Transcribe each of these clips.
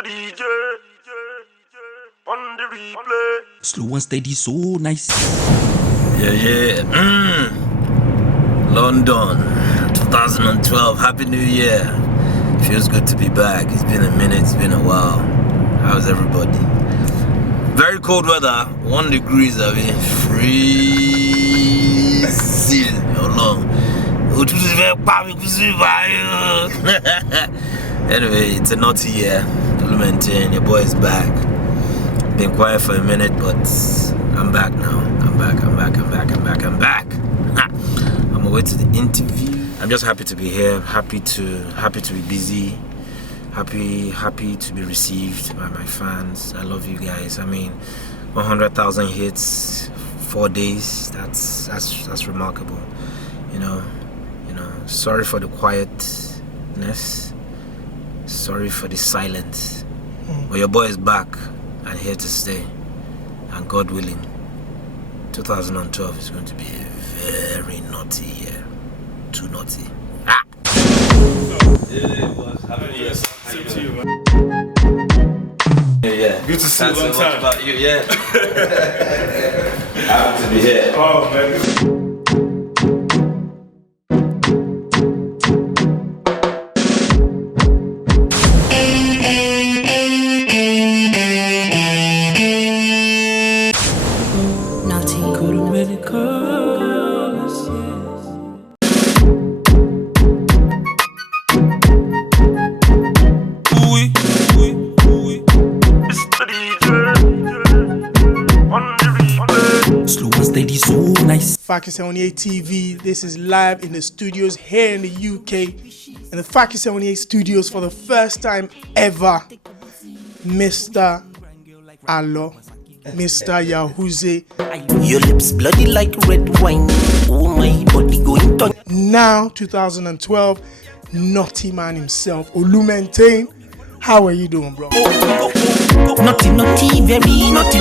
Mr. DJ on the replay. Slow and steady, so nice. Yeah. London, 2012. Happy New Year. Feels good to be back. It's been a minute. It's been a while. How's everybody? Very cold weather. 1 degree. I mean, freezing. How long? Anyway, it's a NAWTi year. Olu Maintain. Your boy is back. Been quiet for a minute, but I'm back now. I'm back. I'm away to the interview. I'm just happy to be here. Happy to be busy. Happy to be received by my fans. I love you guys. I mean, 100,000 hits, 4 days. That's remarkable. You know. Sorry for the quietness. Sorry for the silence. But your boy is back and here to stay. And God willing, 2012 is going to be a very naughty year. Too naughty. Ah! Happy New Year. Same to you, man. Yeah. Good to see you. Long time. About you, yeah. Happy to be here. Oh, man. Factory78 TV. This is live in the studios here in the UK, in the Factory78 studios for the first time ever. Mr. Olu, Mr. Yahoozee. Your lips bloody like red wine. Oh my body going down. Now 2012, naughty man himself, Olu Maintain. How are you doing, bro? Naughty, very naughty.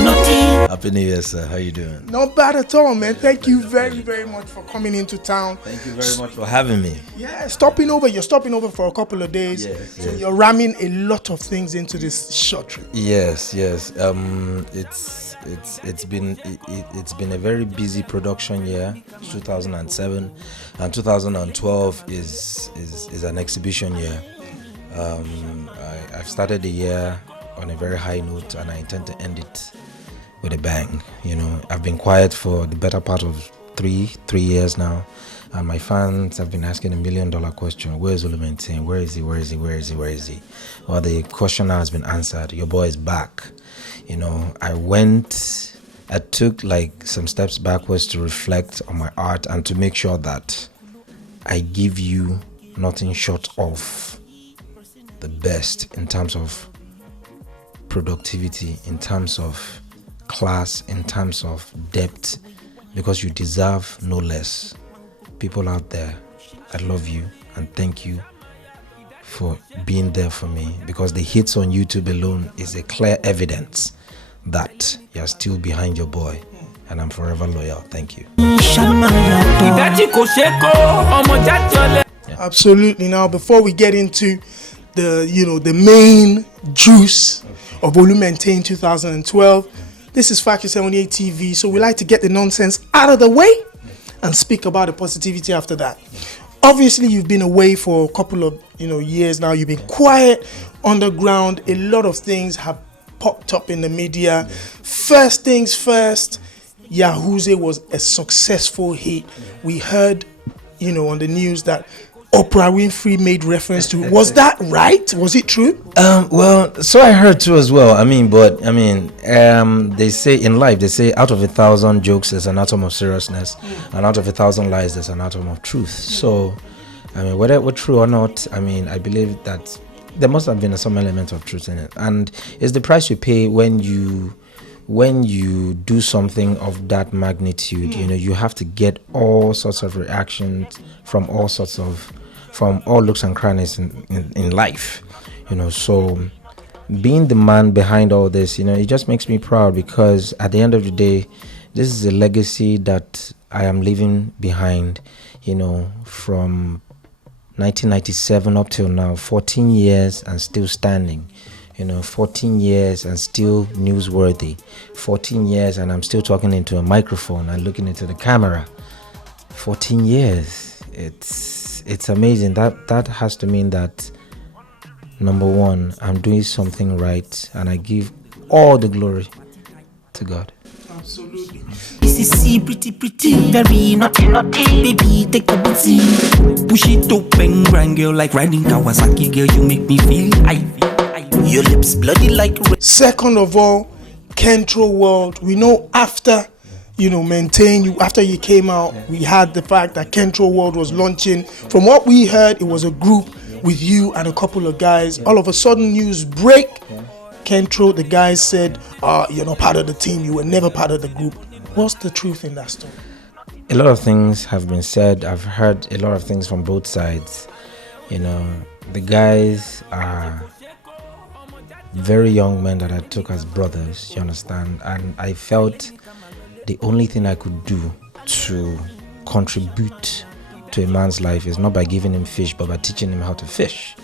Happy New Year, sir. How you doing? Not bad at all, man. Thank you very much for coming into town. Thank you very much for having me. Yeah, stopping over. You're stopping over for a couple of days. Yes, so you're ramming a lot of things into this short trip. Yes. It's been a very busy production year, 2007, and 2012 is an exhibition year. I've started the year on a very high note, and I intend to end it with a bang. I've been quiet for the better part of three years now, and my fans have been asking $1 million question: where is Olu Maintain? Where is he? Well, the question now has been answered. Your boy is back. I took like some steps backwards to reflect on my art and to make sure that I give you nothing short of the best in terms of productivity, in terms of class, in terms of depth, because you deserve no less. People out there, I love you and thank you for being there for me, because the hits on YouTube alone is a clear evidence that you're still behind your boy, and I'm forever loyal. Thank you. Absolutely. Now, before we get into the main juice of Olu Maintain 2012, this is Factory78 TV, so we like to get the nonsense out of the way and speak about the positivity after that. Obviously, you've been away for a couple of years now. You've been quiet, underground. A lot of things have popped up in the media. First things first, Yahoozee was a successful hit. We heard on the news that Oprah Winfrey made reference to. Was that right? Was it true? Well, so I heard too as well. They say in life, out of 1,000 jokes there's an atom of seriousness, and out of 1,000 lies there's an atom of truth. So, whether it were true or not, I believe that there must have been some element of truth in it, and it's the price you pay when you do something of that magnitude. You have to get all sorts of reactions from all looks and crannies in life. So being the man behind all this, it just makes me proud, because at the end of the day, this is a legacy that I am leaving behind, from 1997 up till now, 14 years and still standing. 14 years and still newsworthy. 14 years and I'm still talking into a microphone and looking into the camera. 14 years. It's amazing. That has to mean that, number one, I'm doing something right, and I give all the glory to God. Absolutely. CC pretty, very naughty. Baby, take the booty. Push it open, grand girl, like riding Kawasaki, girl, you make me feel I your lips bloody like red. Second of all, Kentro World. We know after, Maintain, after you came out, we had the fact that Kentro World was launching. From what we heard, it was a group with you and a couple of guys. All of a sudden, news break. Kentro, the guys said, you're not part of the team. You were never part of the group. What's the truth in that story? A lot of things have been said. I've heard a lot of things from both sides. The guys are very young men that I took as brothers, you understand? And I felt the only thing I could do to contribute to a man's life is not by giving him fish, but by teaching him how to fish.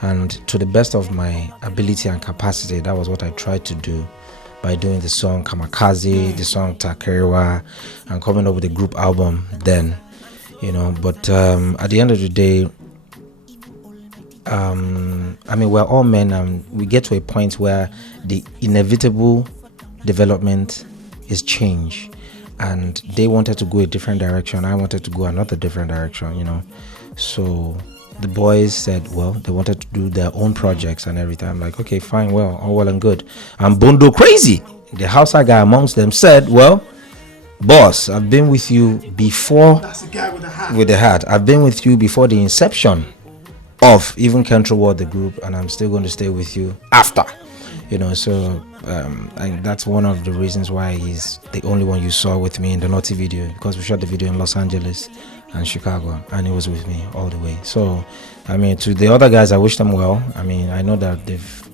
And to the best of my ability and capacity, that was what I tried to do by doing the song Kamikaze, the song Takerewa, and coming up with a group album then, But at the end of the day, we're all men, and we get to a point where the inevitable development is change. And they wanted to go a different direction. I wanted to go another different direction, So the boys said, well, they wanted to do their own projects and everything. I'm like, okay, fine, well, all well and good. And Bondo Crazy, the Hausa guy amongst them, said, well, boss, I've been with you before. That's the guy with the hat. With the hat. I've been with you before the inception of even Kentro World, the group, and I'm still going to stay with you after. So and that's one of the reasons why he's the only one you saw with me in the NAWTi video, because we shot the video in Los Angeles and Chicago, and he was with me all the way. So to the other guys, I wish them well. I know that they've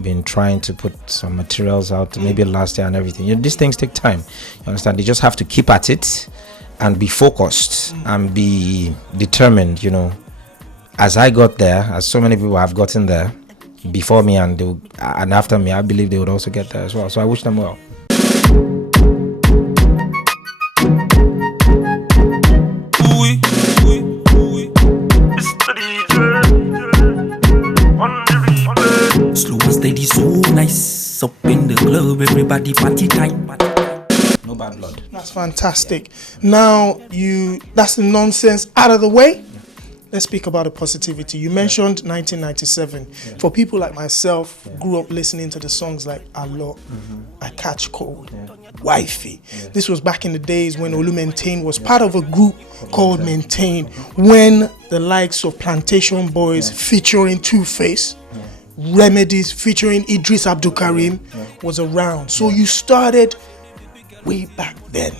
been trying to put some materials out maybe last year and everything. These things take time, you understand? They just have to keep at it and be focused and be determined. As I got there, as so many people have gotten there before me and after me, I believe they would also get there as well. So I wish them well. Slow and steady, so nice. Up in the club, everybody party time. No bad blood. That's fantastic. Now, that's the nonsense out of the way. Let's speak about the positivity. You mentioned 1997. For people like myself, grew up listening to the songs like Alo, I Catch Cold, Wifey. This was back in the days when Olu Maintain was part of a group called Maintain, when the likes of Plantation Boys featuring Two-Face, Remedies featuring Idris Abdul Karim was around. So you started way back then.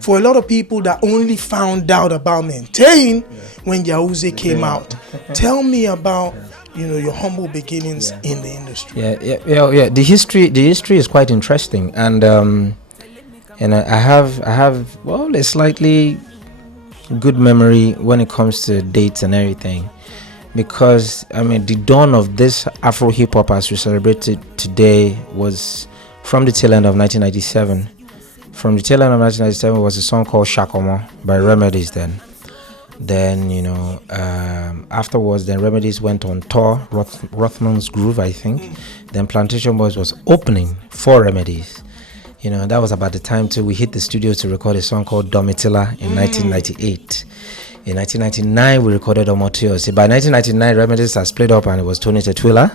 For a lot of people that only found out about Maintain when Yahoozee came out, tell me about your humble beginnings in the industry. Yeah. The history is quite interesting, and I have a slightly good memory when it comes to dates and everything, because the dawn of this Afro hip hop as we celebrate it today was from the tail end of 1997. From the tail end of 1997 was a song called Shakomo by Remedies then. Then, afterwards, then Remedies went on tour, Rothman's Groove, I think. Then Plantation Boys was opening for Remedies. That was about the time too we hit the studio to record a song called Domitilla in 1998. In 1999, we recorded Omotio. See, by 1999, Remedies had split up and it was Tony Tetwila.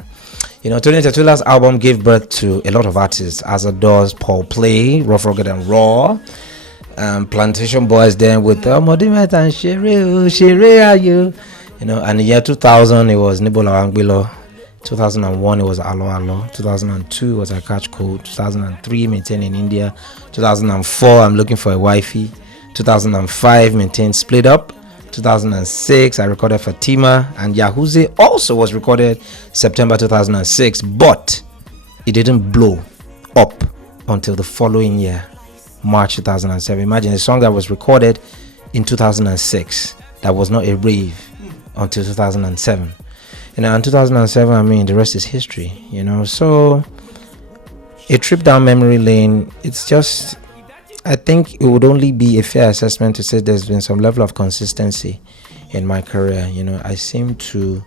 Tony Tetwila's album gave birth to a lot of artists, as it does Paul Play, Rough, Rugged and Raw, Plantation Boys then with Modimet and Shere are you? And in the year 2000 it was Nibola Angbilo. 2001 it was Alo Alo. 2002 was I Catch Cold. 2003 Maintain in India. 2004 I'm Looking for a Wifey. 2005 Maintain split up. 2006 I recorded Fatima, and Yahoozee also was recorded September 2006, but it didn't blow up until the following year, March 2007. Imagine a song that was recorded in 2006 that was not a rave until 2007. You know, in 2007, I mean, the rest is history, you know. So, a trip down memory lane, it's just, I think it would only be a fair assessment to say there's been some level of consistency in my career. You know, I seem to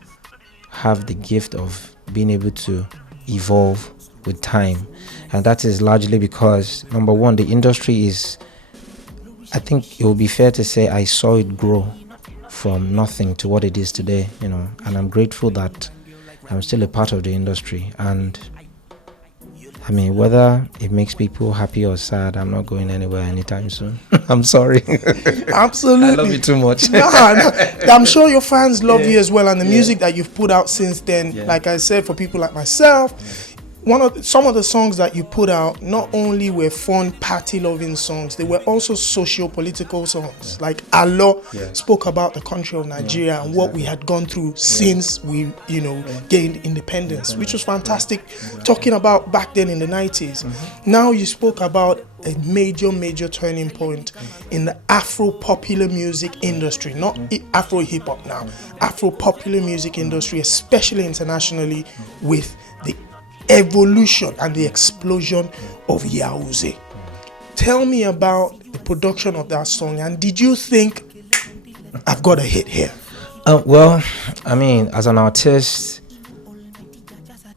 have the gift of being able to evolve with time. And that is largely because, number one, the industry is, I think it would be fair to say I saw it grow from nothing to what it is today, you know, and I'm grateful that I'm still a part of the industry. And I mean, whether it makes people happy or sad, I'm not going anywhere anytime soon. I'm sorry. Absolutely. I love you too much. No, I'm sure your fans love you as well, and the music that you've put out since then, like I said, for people like myself, some of the songs that you put out not only were fun, party-loving songs, they were also socio-political songs. Like Alo spoke about the country of Nigeria and what we had gone through since we, you know, gained independence, which was fantastic. Talking about back then in the 90s. Now you spoke about a major turning point in the Afro-popular music industry, not Afro hip-hop now, Afro-popular music industry, especially internationally, with the evolution and the explosion of Yahoozee. Tell me about the production of that song, and did you think, I've got a hit here? Well, I mean, as an artist,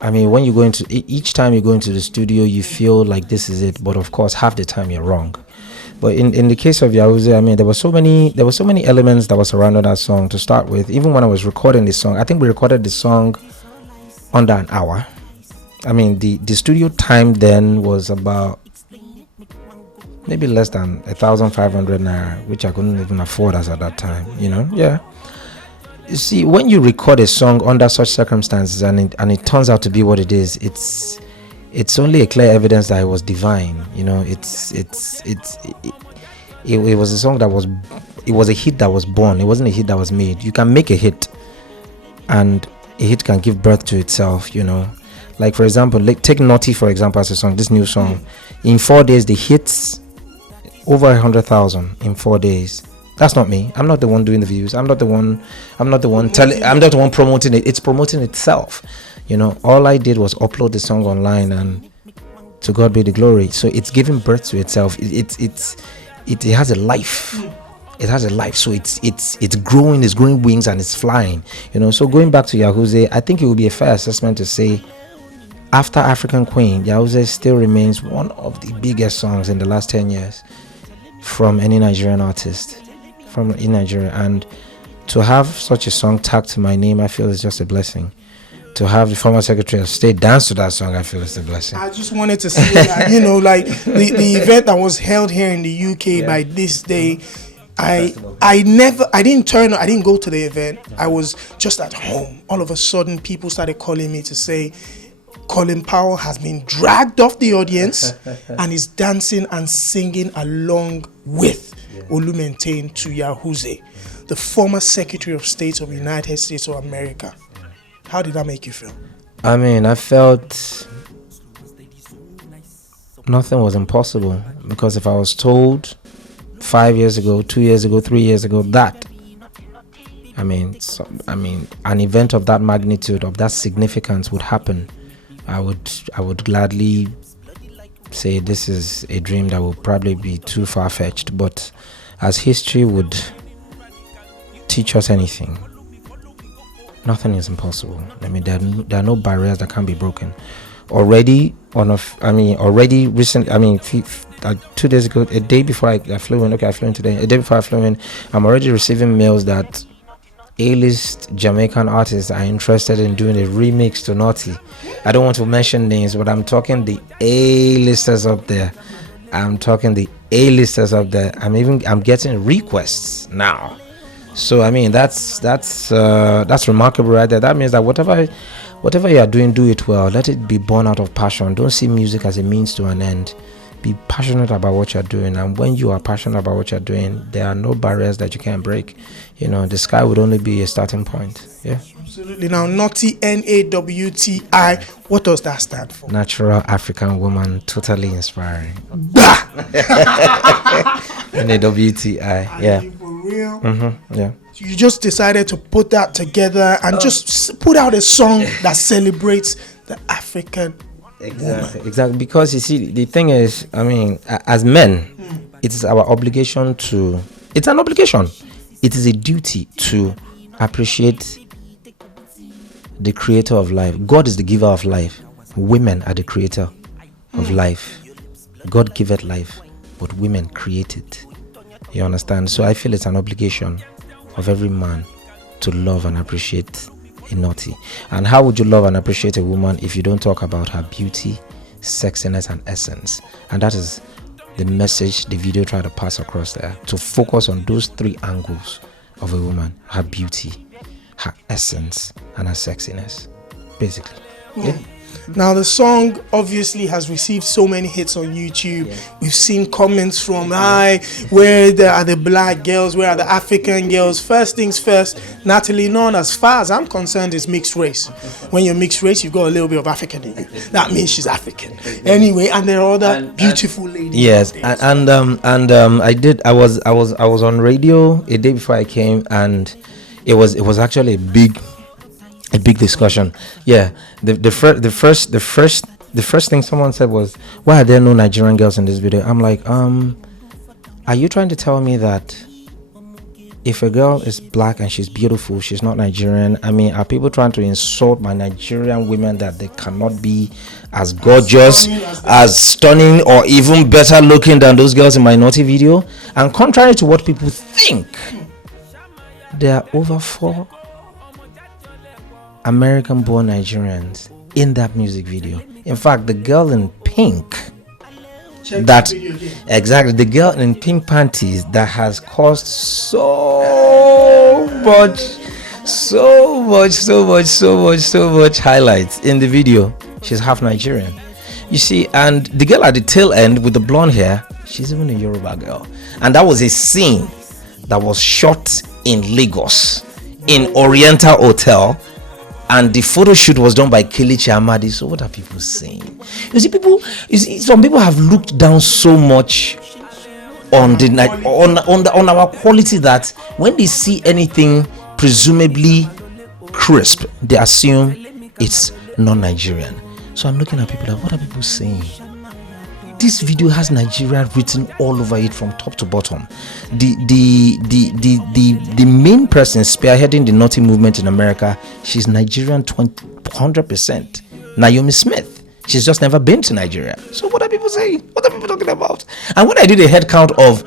I mean, when you go into each time you go into the studio, you feel like this is it, but of course half the time you're wrong. But in the case of Yahoozee, I mean, there were so many elements that were surrounding that song to start with. Even when I was recording this song, I think we recorded the song under an hour. I mean, the studio time then was about maybe less than 1,500 naira, which I couldn't even afford as at that time, you know. Yeah. You see, when you record a song under such circumstances and it turns out to be what it is, it's only a clear evidence that it was divine, you know. It was a song it was a hit that was born. It wasn't a hit that was made. You can make a hit, and a hit can give birth to itself, you know. Like, for example, take NAWTi, for example, as a song, this new song. In 4 days, the hits over 100,000 in 4 days. That's not me. I'm not the one doing the views. I'm not the one promoting it. It's promoting itself. You know, all I did was upload the song online, and to God be the glory. So it's giving birth to itself. It has a life. It has a life. So it's growing, it's growing wings, and it's flying. You know, so going back to Yahoozee, I think it would be a fair assessment to say, after African Queen, Yahoozee still remains one of the biggest songs in the last 10 years from any Nigerian artist in Nigeria. And to have such a song tagged to my name, I feel is just a blessing. To have the former Secretary of State dance to that song, I feel it's a blessing. I just wanted to say that, you know, like the event that was held here in the UK by this day, I didn't go to the event. I was just at home. All of a sudden, people started calling me to say, Colin Powell has been dragged off the audience and is dancing and singing along with Olu Maintain to Yahoozee, the former Secretary of State of the United States of America. How did that make you feel? I mean, I felt nothing was impossible, because if I was told 5 years ago, 2 years ago, 3 years ago that, I mean, an event of that magnitude, of that significance would happen, I would gladly say this is a dream that will probably be too far-fetched. But as history would teach us anything, nothing is impossible. I mean, there are no barriers that can't be broken. Already 2 days ago, a day before I flew in. Okay, I flew in today. A day before I flew in, I'm already receiving mails that A-list Jamaican artists are interested in doing a remix to NAWTi. I don't want to mention names, but I'm talking the A-listers up there. I'm getting requests now. So I mean, that's remarkable right there. That means that whatever you are doing, do it well. Let it be born out of passion. Don't see music as a means to an end. Be passionate about what you're doing, and when you are passionate about what you're doing, there are no barriers that you can't break. You know, the sky would only be a starting point. Yeah, absolutely. Now, NAWTi, NAWTi, what does that stand for? Natural African Woman, totally inspiring. Bah! NAWTi, yeah. real. Yeah. You just decided to put that together and just put out a song that celebrates the African woman. Exactly. Because you see, the thing is, I mean, as men, it is our obligation to. It's an obligation. It is a duty to appreciate the creator of life. God is the giver of life. Women are the creator of life. God giveth life, but women create it. You understand? So I feel it's an obligation of every man to love and appreciate a NAWTi. And how would you love and appreciate a woman if you don't talk about her beauty, sexiness, and essence? And that is the message the video tried to pass across there, to focus on those three angles of a woman: her beauty, her essence, and her sexiness, basically. Yeah. Now the song obviously has received so many hits on YouTube. We've seen comments from where are the black girls, where are the African girls? First things first, Natelie Nunn, as far as I'm concerned, is mixed race. When you're mixed race, you've got a little bit of African in you. That means she's African. Anyway, and there are other beautiful ladies. Yes, and I was on radio a day before I came, and it was actually a big discussion. Yeah, the first thing someone said was, why are there no Nigerian girls in this video? I'm like, are you trying to tell me that if a girl is black and she's beautiful, she's not Nigerian? I mean, are people trying to insult my Nigerian women that they cannot be as gorgeous, as stunning, or even better looking than those girls in my NAWTi video? And contrary to what people think, there are over 4 American-born Nigerians in that music video. In fact, the girl in pink, the girl in pink panties that has caused so much highlights in the video, she's half Nigerian. You see, and the girl at the tail end with the blonde hair, she's even a Yoruba girl. And that was a scene that was shot in Lagos, in Oriental Hotel. And the photo shoot was done by Kelechi Amadi. So what are people saying? Some people have looked down so much on on our quality that when they see anything presumably crisp, they assume it's non-Nigerian. So I'm looking at people like, what are people saying? This video has Nigeria written all over it from top to bottom. The main person spearheading the NAWTi movement in America, she's Nigerian 100%. Naomi Smith. She's just never been to Nigeria. So what are people saying? What are people talking about? And when I did a head count of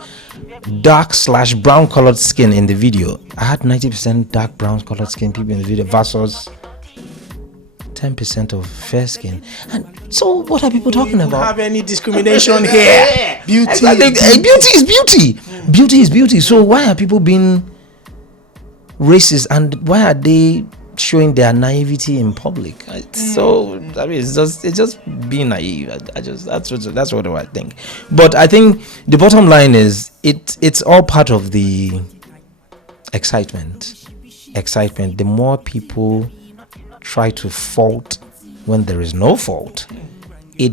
dark/brown colored skin in the video, I had 90% dark brown colored skin people in the video versus 10% of fair skin. And so what are people talking about? Don't have any discrimination here. Beauty is beauty. Beauty is beauty. So why are people being racist, and why are they showing their naivety in public? So I mean, it's just being naive. That's what I think. But I think the bottom line is it's all part of the excitement. The more people try to fault when there is no fault, I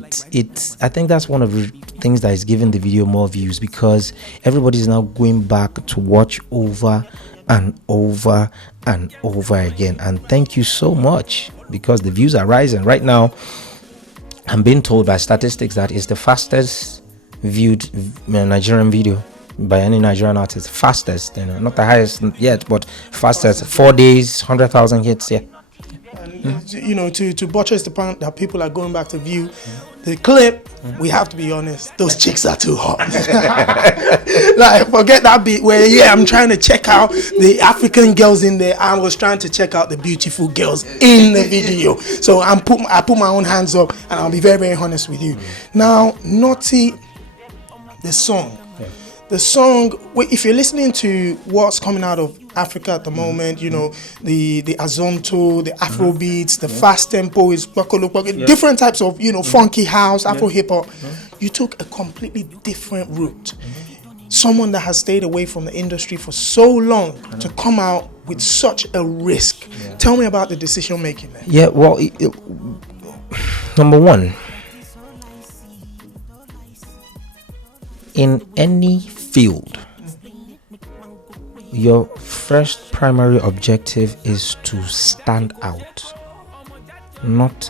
think that's one of the things that is giving the video more views, because everybody is now going back to watch over and over and over again. And thank you so much, because the views are rising right now. I'm being told by statistics that it's the fastest viewed Nigerian video by any Nigerian artist. Fastest, not the highest yet, but fastest. 4 days, 100,000 hits. Yeah. To buttress the point that people are going back to view the clip, we have to be honest, those chicks are too hot. Like, forget that bit where I'm trying to check out the African girls in there. I was trying to check out the beautiful girls in the video. So I put my own hands up, and I'll be very, very honest with you. Now, NAWTi, the song, if you're listening to what's coming out of Africa at the moment, the Azonto, the Afro beats, the fast tempo is different types of, funky house, Afro hip hop. You took a completely different route. Someone that has stayed away from the industry for so long to come out with such a risk. Tell me about the decision making there. Yeah, well, number one, in any field, your first primary objective is to stand out, not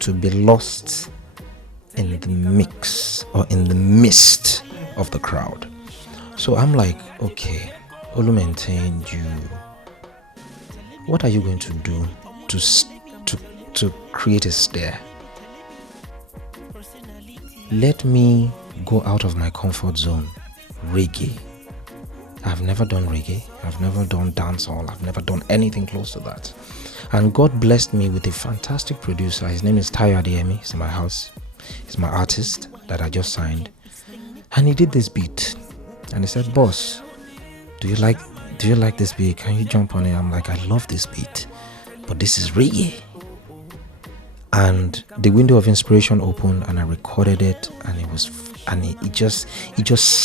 to be lost in the mix or in the mist of the crowd. So I'm like, okay, Olu Maintain, what are you going to do to create a stir? Let me go out of my comfort zone. Reggae. I've never done reggae. I've never done dancehall. I've never done anything close to that. And God blessed me with a fantastic producer. His name is Tayo Adeyemi. He's in my house. He's my artist that I just signed. And he did this beat. And he said, boss, do you like this beat? Can you jump on it? I'm like, I love this beat, but this is reggae. And the window of inspiration opened, and I recorded it, and it just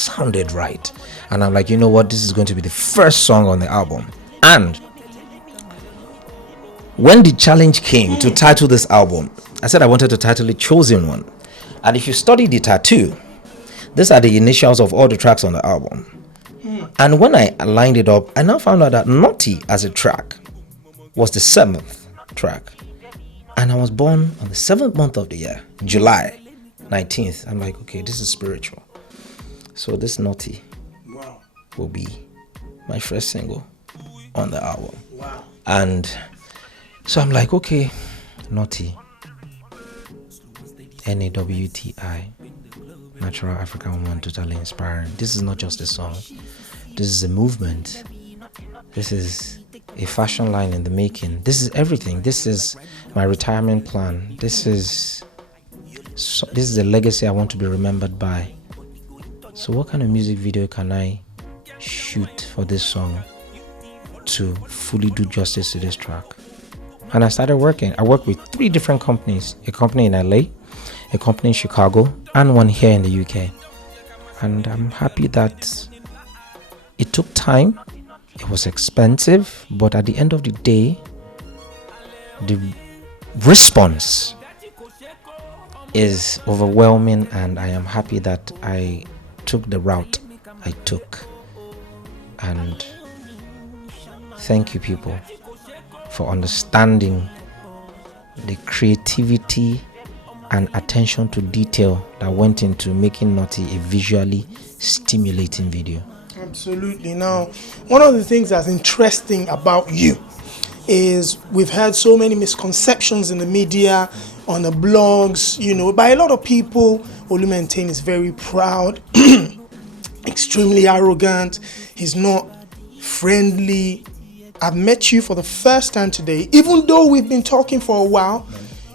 sounded right. And I'm like, you know what? This is going to be the first song on the album. And when the challenge came to title this album, I said I wanted to title it Chosen One. And if you study the tattoo, these are the initials of all the tracks on the album. And when I lined it up, I now found out that NAWTi as a track was the 7th track. And I was born on the 7th month of the year, July 19th. I'm like, okay, this is spiritual. So this NAWTi will be my first single on the album. Wow. And so I'm like, okay, NAWTi, NAWTi, natural African woman, totally inspiring. This is not just a song. This is a movement. This is a fashion line in the making. This is everything. This is my retirement plan. This is a legacy I want to be remembered by. So what kind of music video can I shoot for this song to fully do justice to this track? And I started working. I worked with 3 different companies. A company in LA, a company in Chicago, and one here in the UK. And I'm happy that it took time. It was expensive, but at the end of the day, the response is overwhelming, and I am happy that I took the route I took. And thank you, people, for understanding the creativity and attention to detail that went into making NAWTi a visually stimulating video. Absolutely. Now, one of the things that's interesting about you is we've heard so many misconceptions in the media, on the blogs, by a lot of people. Olu Maintain is very proud, extremely arrogant. He's not friendly. I've met you for the first time today. Even though we've been talking for a while,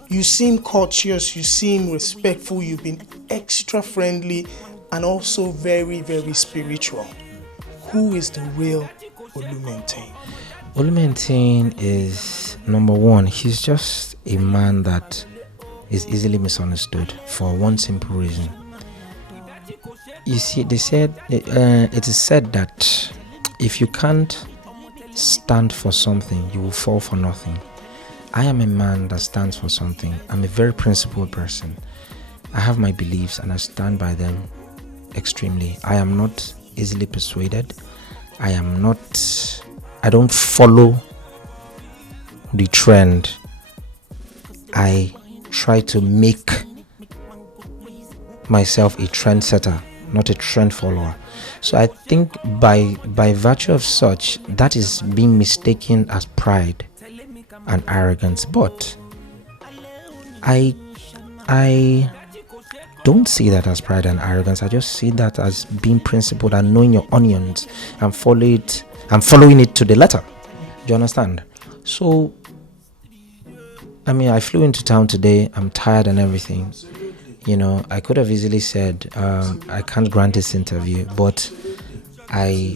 you seem courteous, you seem respectful, you've been extra friendly, and also very, very spiritual. Who is the real Olu Maintain? Olu Maintain is, number one, he's just a man that is easily misunderstood for one simple reason. You see, it is said that if you can't stand for something, you will fall for nothing. I am a man that stands for something. I'm a very principled person. I have my beliefs and I stand by them extremely. I am not easily persuaded. I don't follow the trend. I try to make myself a trendsetter, not a trend follower. So I think by virtue of such, that is being mistaken as pride and arrogance. But I don't see that as pride and arrogance. I just see that as being principled and knowing your onions and following it to the letter. Do you understand? So I flew into town today. I'm tired and everything. I could have easily said I can't grant this interview, but I'm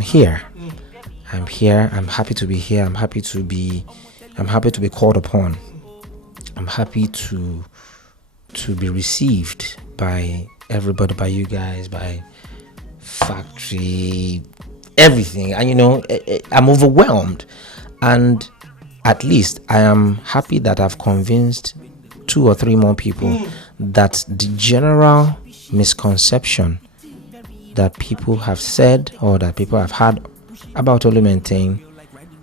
here. I'm here. I'm happy to be here. I'm happy to be called upon. I'm happy to be received by everybody, by you guys, by Factory, everything. And I'm overwhelmed. And at least I am happy that I've convinced 2 or 3 more people that the general misconception that people have said or that people have had about Olu Maintain,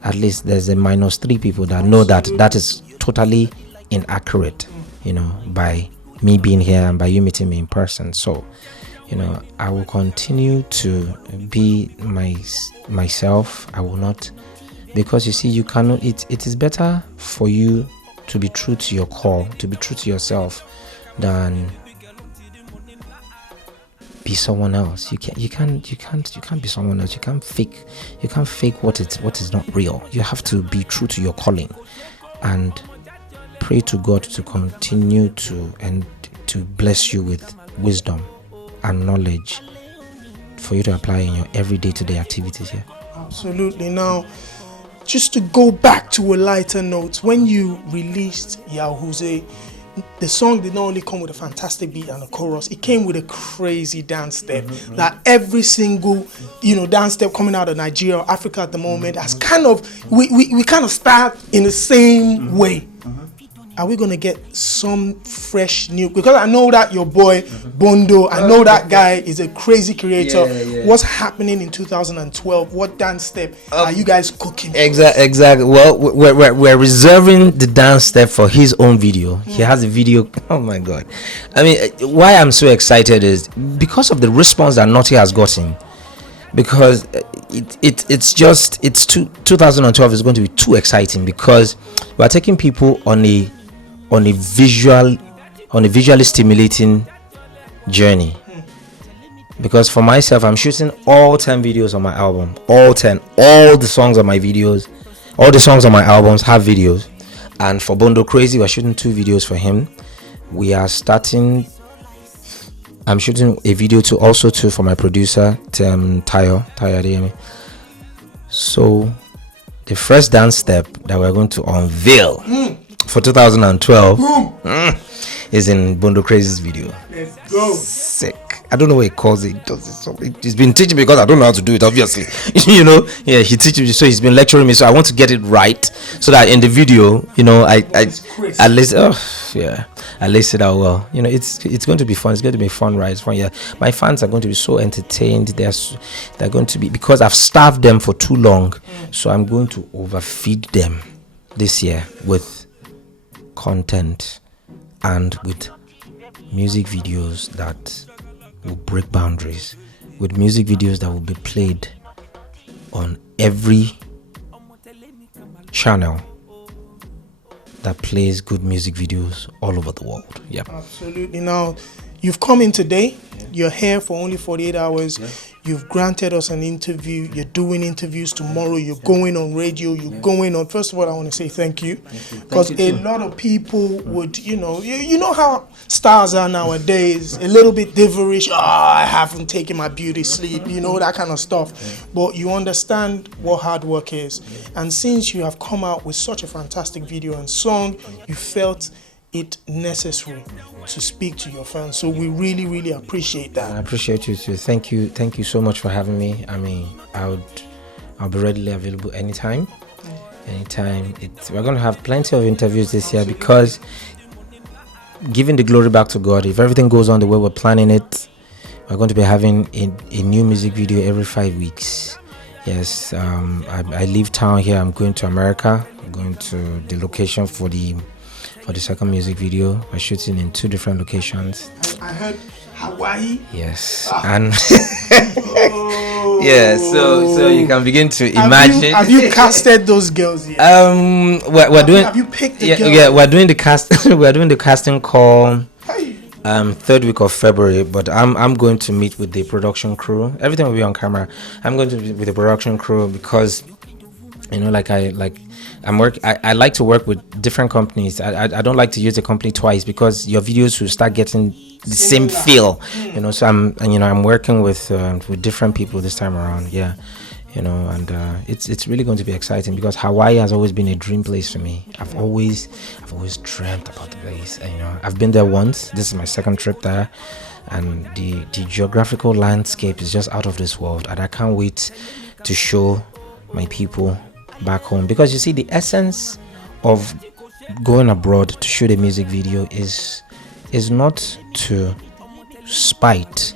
at least there's a -3 people that know that that is totally inaccurate, by me being here and by you meeting me in person. So, I will continue to be myself. I will not, because you see, you cannot. It is better for you to be true to your call, to be true to yourself, than be someone else. You can't be someone else. You can't fake what is not real. You have to be true to your calling, and pray to God to continue to bless you with wisdom and knowledge for you to apply in your everyday to day activities here. Absolutely. Now, just to go back to a lighter note, when you released Yahoozee, the song did not only come with a fantastic beat and a chorus, it came with a crazy dance step. That every single dance step coming out of Nigeria or Africa at the moment has kind of we kind of start in the same way. Are we gonna get some fresh new? Because I know that your boy Bondo, I know that guy is a crazy creator. Yeah. What's happening in 2012? What dance step are you guys cooking? Exactly. Well, we're reserving the dance step for his own video. He has a video. Oh my God! I mean, why I'm so excited is because of the response that NAWTi has gotten. Because 2012 is going to be too exciting, because we're taking people on a visually stimulating journey. Because for myself, I'm shooting all 10 videos on my album, all the songs on my videos, all the songs on my albums have videos. And for Bondo Crazy, we're shooting 2 videos for him. I'm shooting a video too for my producer, Tayo Adeyemi. So the first dance step that we're going to unveil for 2012 is in Bondo Crazy's video. Let's go. Sick. I don't know what he calls it. He's been teaching me because I don't know how to do it, obviously. Yeah, he teaches me, so he's been lecturing me, so I want to get it right, so that in the video, I listen. I lace it out well. It's going to be fun. It's going to be a fun ride. It's fun. Yeah, my fans are going to be so entertained. They're going to be, because I've starved them for too long, so I'm going to overfeed them this year with content and with music videos that will break boundaries, with music videos that will be played on every channel that plays good music videos all over the world. Yeah, absolutely. Now, you've come in today. You're here for only 48 hours. Yeah. You've granted us an interview. You're doing interviews tomorrow. You're going on radio. You're going on. First of all, I want to say thank you, because a lot of people would, you know how stars are nowadays, a little bit diverish. I haven't taken my beauty sleep, that kind of stuff. But you understand what hard work is, and since you have come out with such a fantastic video and song, you felt it necessary to speak to your fans. So we really, really appreciate that. I appreciate you too. Thank you so much for having me. I mean, I'll be readily available anytime. We're going to have plenty of interviews this year, because giving the glory back to God, if everything goes on the way we're planning it, we're going to be having a new music video every 5 weeks. Yes, I leave town here. I'm going to America. I'm going to the location for the second music video. We're shooting in 2 different locations. I heard Hawaii. Yes, and yeah. So you can begin to imagine. Have you casted those girls yet? We're doing. Have you picked the girls? Yeah, we're doing the cast. We're doing the casting call. 3rd week of February, but I'm going to meet with the production crew. Everything will be on camera. I'm going to meet with the production crew, because I like to work with different companies. I don't like to use a company twice, because your videos will start getting the same feel. So I'm working with different people this time around. Yeah, and it's really going to be exciting, because Hawaii has always been a dream place for me. I've always dreamt about the place. I've been there once. This is my 2nd trip there, and the geographical landscape is just out of this world, and I can't wait to show my people back home. Because you see, the essence of going abroad to shoot a music video is not to spite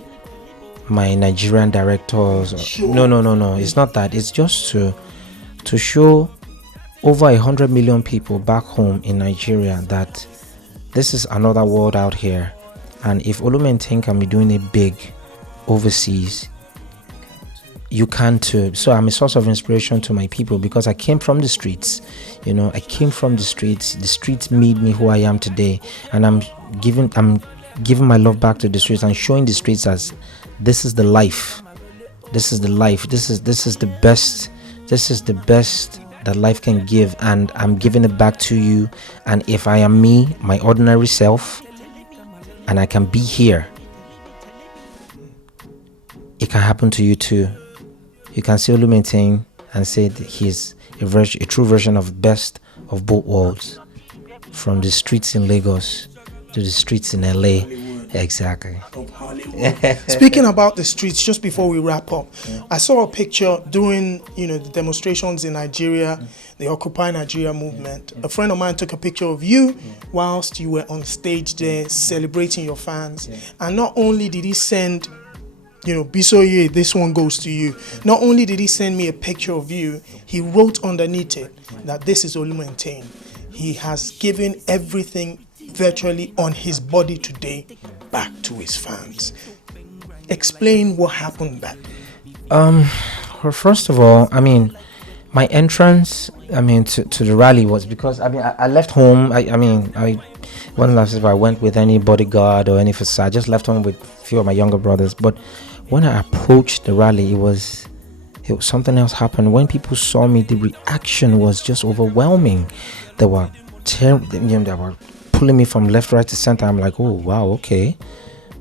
my Nigerian directors. No. It's not that. It's just to show over 100 million people back home in Nigeria that this is another world out here. And if Olu Maintain can be doing it big overseas, you can too. So I'm a source of inspiration to my people because I came from the streets. I came from the streets. The streets made me who I am today, and I'm giving my love back to the streets and showing the streets as this is the life. This is the life. This is the best. This is the best that life can give, and I'm giving it back to you. And if I am me, my ordinary self, and I can be here, it can happen to you too. You can see Olu Maintain and say that he's a true version of best of both worlds, from the streets in Lagos to the streets in LA. Exactly. Speaking about the streets, just before we wrap up, I saw a picture during the demonstrations in Nigeria, the Occupy Nigeria movement. A friend of mine took a picture of you whilst you were on stage there celebrating your fans. And not only did he send Bisoye, this one goes to you. Not only did he send me a picture of you, he wrote underneath it that this is Olu Maintain. He has given everything virtually on his body today back to his fans. Explain what happened that. Well, first of all, my entrance, to the rally was because I left home. I wasn't as if I went with any bodyguard or any facade. I just left home with a few of my younger brothers. But when I approached the rally, it was something else happened. When people saw me, the reaction was just overwhelming. They were pulling me from left, right to center. I'm like, oh wow, okay,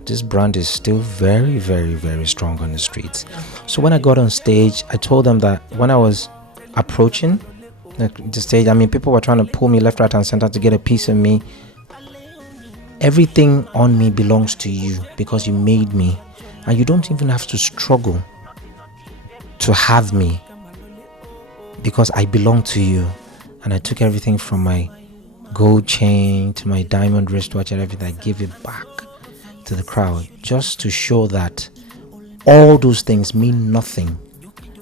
this brand is still very, very, very strong on the streets. So when I got on stage, I told them that when I was approaching the stage, people were trying to pull me left, right, and center to get a piece of me. Everything on me belongs to you because you made me, and you don't even have to struggle to have me because I belong to you. And I took everything from my gold chain to my diamond wristwatch and everything. I gave it back to the crowd just to show that all those things mean nothing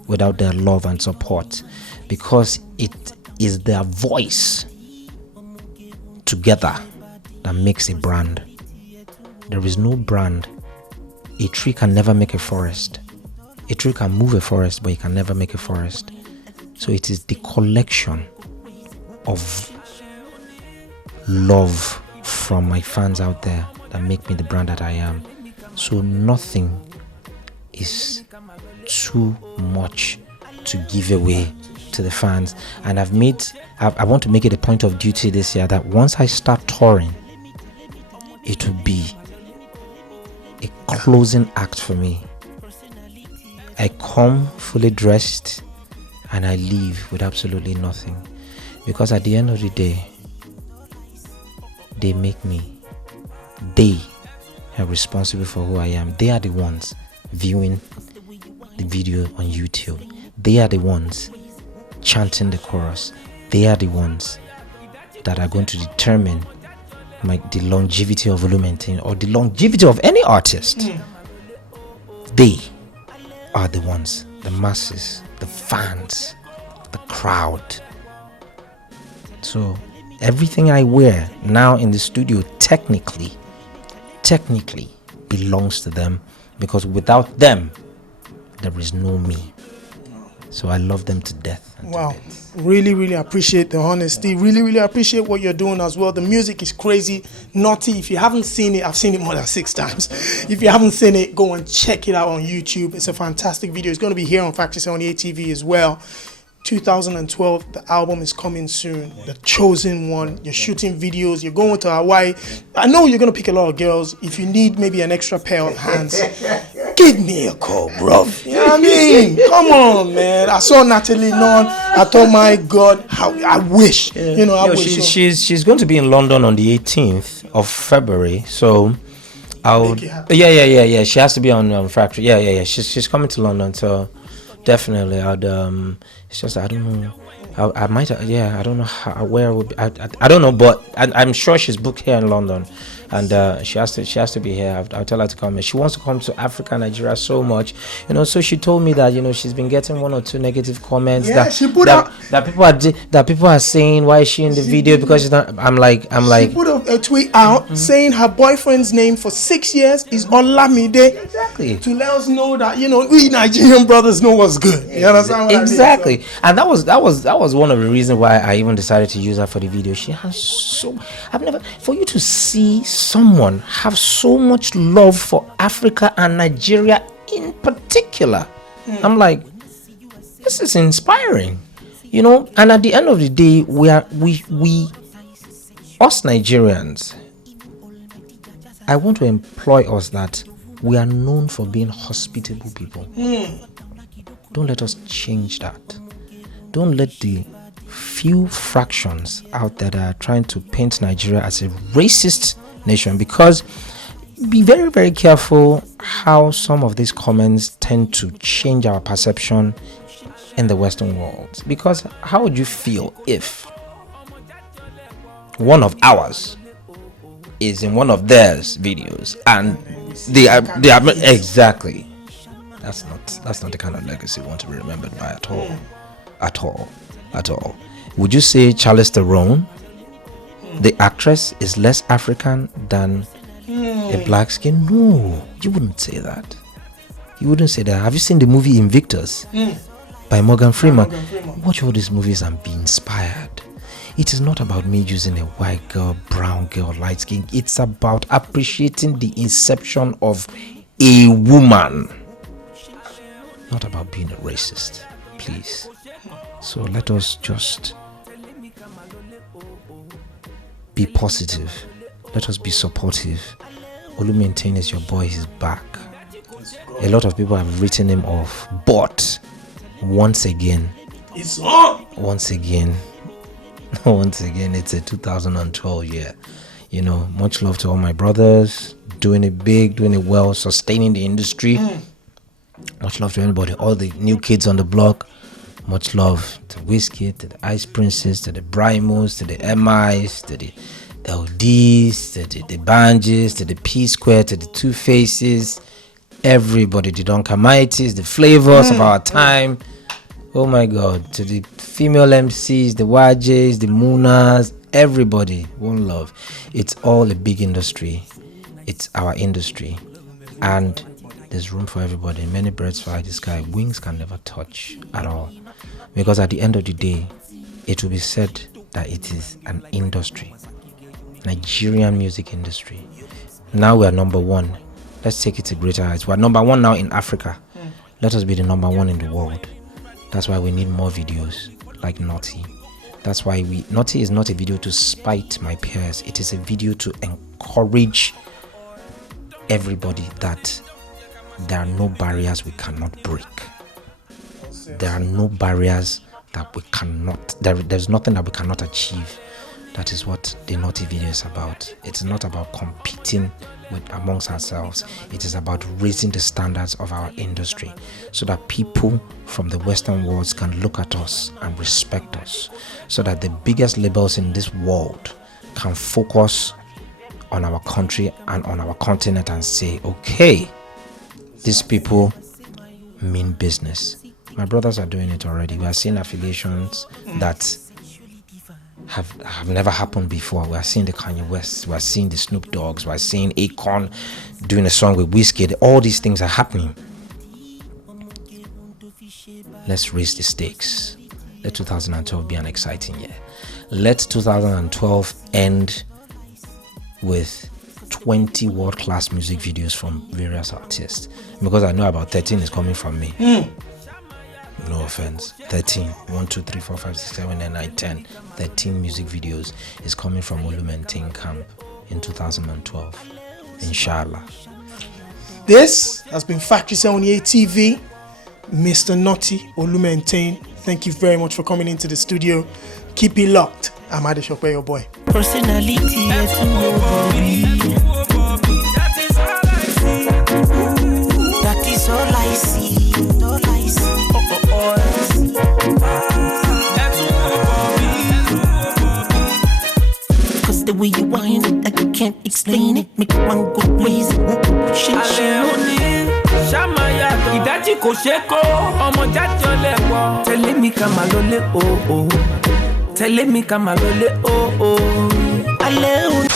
without their love and support, because it is their voice together that makes a brand. There is no brand. A tree can never make a forest. A tree can move a forest, but it can never make a forest. So it is the collection of love from my fans out there that make me the brand that I am. So nothing is too much to give away to the fans. And I want to make it a point of duty this year that once I start touring, it will be a closing act for me. I come fully dressed and I leave with absolutely nothing, because at the end of the day, they make me. They are responsible for who I am. They are the ones viewing the video on YouTube. They are the ones chanting the chorus. They are the ones that are going to determine the longevity of Olu Maintain or the longevity of any artist. They are the ones, the masses, the fans, the crowd. So everything I wear now in the studio technically belongs to them, because without them there is no me. So I love them to death. Wow. Really, really appreciate the honesty. Really, really appreciate what you're doing as well. The music is crazy. NAWTi, if you haven't seen it, I've seen it more than 6 times. If you haven't seen it, go and check it out on YouTube. It's a fantastic video. It's going to be here on Factory78 TV as well. 2012, the album is coming soon. The chosen one. You're shooting videos. You're going to Hawaii. I know you're going to pick a lot of girls. If you need maybe an extra pair of hands, give me a call, bro. You know what I mean? Come on, man. I saw Natelie Nunn. I thought, my God, how I wish. You know, I wish. She's going to be in London on the 18th of February. So I'll. Yeah. She has to be on Factory. Yeah. She's coming to London. So definitely, it's just I don't know. I might. I don't know where I would be. I don't know, but I'm sure she's booked here in London, and she has to be here. I'll tell her to come. She wants to come to Africa, Nigeria so much, you know. So she told me that, you know, she's been getting 1 or 2 negative comments that people are saying, why is she in the video, because she's not. I'm like she put a tweet out saying her boyfriend's name for 6 years is Olamide. Exactly. To let us know that, you know, we Nigerian brothers know what's good. You understand what exactly. I mean? And that was one of the reasons why I even decided to use her for the video. She has for you to see someone have so much love for Africa and Nigeria in particular, I'm like, this is inspiring, you know. And at the end of the day, we us Nigerians, I want to employ us that we are known for being hospitable people. Don't let us change that. Don't let the few fractions out there that are trying to paint Nigeria as a racist nation, because be very, very careful how some of these comments tend to change our perception in the Western world. Because how would you feel if one of ours is in one of theirs videos and they are exactly? That's not the kind of legacy we want to be remembered by at all. Would you say Charlize Theron, the actress, is less African than a black skin? No, you wouldn't say that. You wouldn't say that. Have you seen the movie Invictus by Morgan Freeman? Watch all these movies and be inspired. It is not about me using a white girl, brown girl, light skin. It's about appreciating the inception of a woman. Not about being a racist, please. So let us just be positive. Let us be supportive. Olu Maintain is your boy. He's back. A lot of people have written him off, but once again, it's a 2012 year. You know, much love to all my brothers, doing it big, doing it well, sustaining the industry. Much love to everybody, all the new kids on the block. Much love to Whiskey, to the Ice Princess, to the Brimos, to the MIs, to the LDs, to the Banjis, to the P Square, to the Two Faces, everybody, the Donkamites, the flavors of our time. Oh my God, to the female MCs, the YJs, the Moonas, everybody, one love. It's all a big industry. It's our industry. And there's room for everybody. Many birds fly the sky. Wings can never touch at all. Because at the end of the day, it will be said that it is an industry. Nigerian music industry. Now we are number one. Let's take it to greater heights. We are number one now in Africa. Let us be the number one in the world. That's why we need more videos like NAWTi. That's why NAWTi is not a video to spite my peers. It is a video to encourage everybody that there are no barriers we cannot break. There are no barriers that we cannot, there's nothing that we cannot achieve. That is what the NAWTi video is about. It's not about competing amongst ourselves. It is about raising the standards of our industry so that people from the Western world can look at us and respect us, so that the biggest labels in this world can focus on our country and on our continent and say, okay, these people mean business. My brothers are doing it already. We are seeing affiliations that have never happened before. We are seeing the Kanye West, we are seeing the Snoop Dogs, we are seeing Akon doing a song with Whiskey. All these things are happening. Let's raise the stakes. Let 2012 be an exciting year. Let 2012 end with 20 world-class music videos from various artists, because I know about 13 is coming from me. No offense. 13. 1, 2, 3, 4, 5, 6, 7, 8, 9, 10. 13 music videos is coming from Olu Maintain camp in 2012. Inshallah. This has been Factory78 TV. Mr. NAWTi, Olu Maintain. Thank you very much for coming into the studio. Keep it locked. I'm Adeshokwe, your boy. Personality, that is all I see. All I see. Cause the way you whine, I can't explain it, make one go crazy. Alẹ́ òní ṣáma yàtọ̀. Ìdájí kò ṣe kó ọmọ jáde ọlẹ́pọ̀. Tẹ̀lé mi ká máa lọlé o o. Tẹ̀lé mi ká máa lọlé o o. Alẹ́ òní.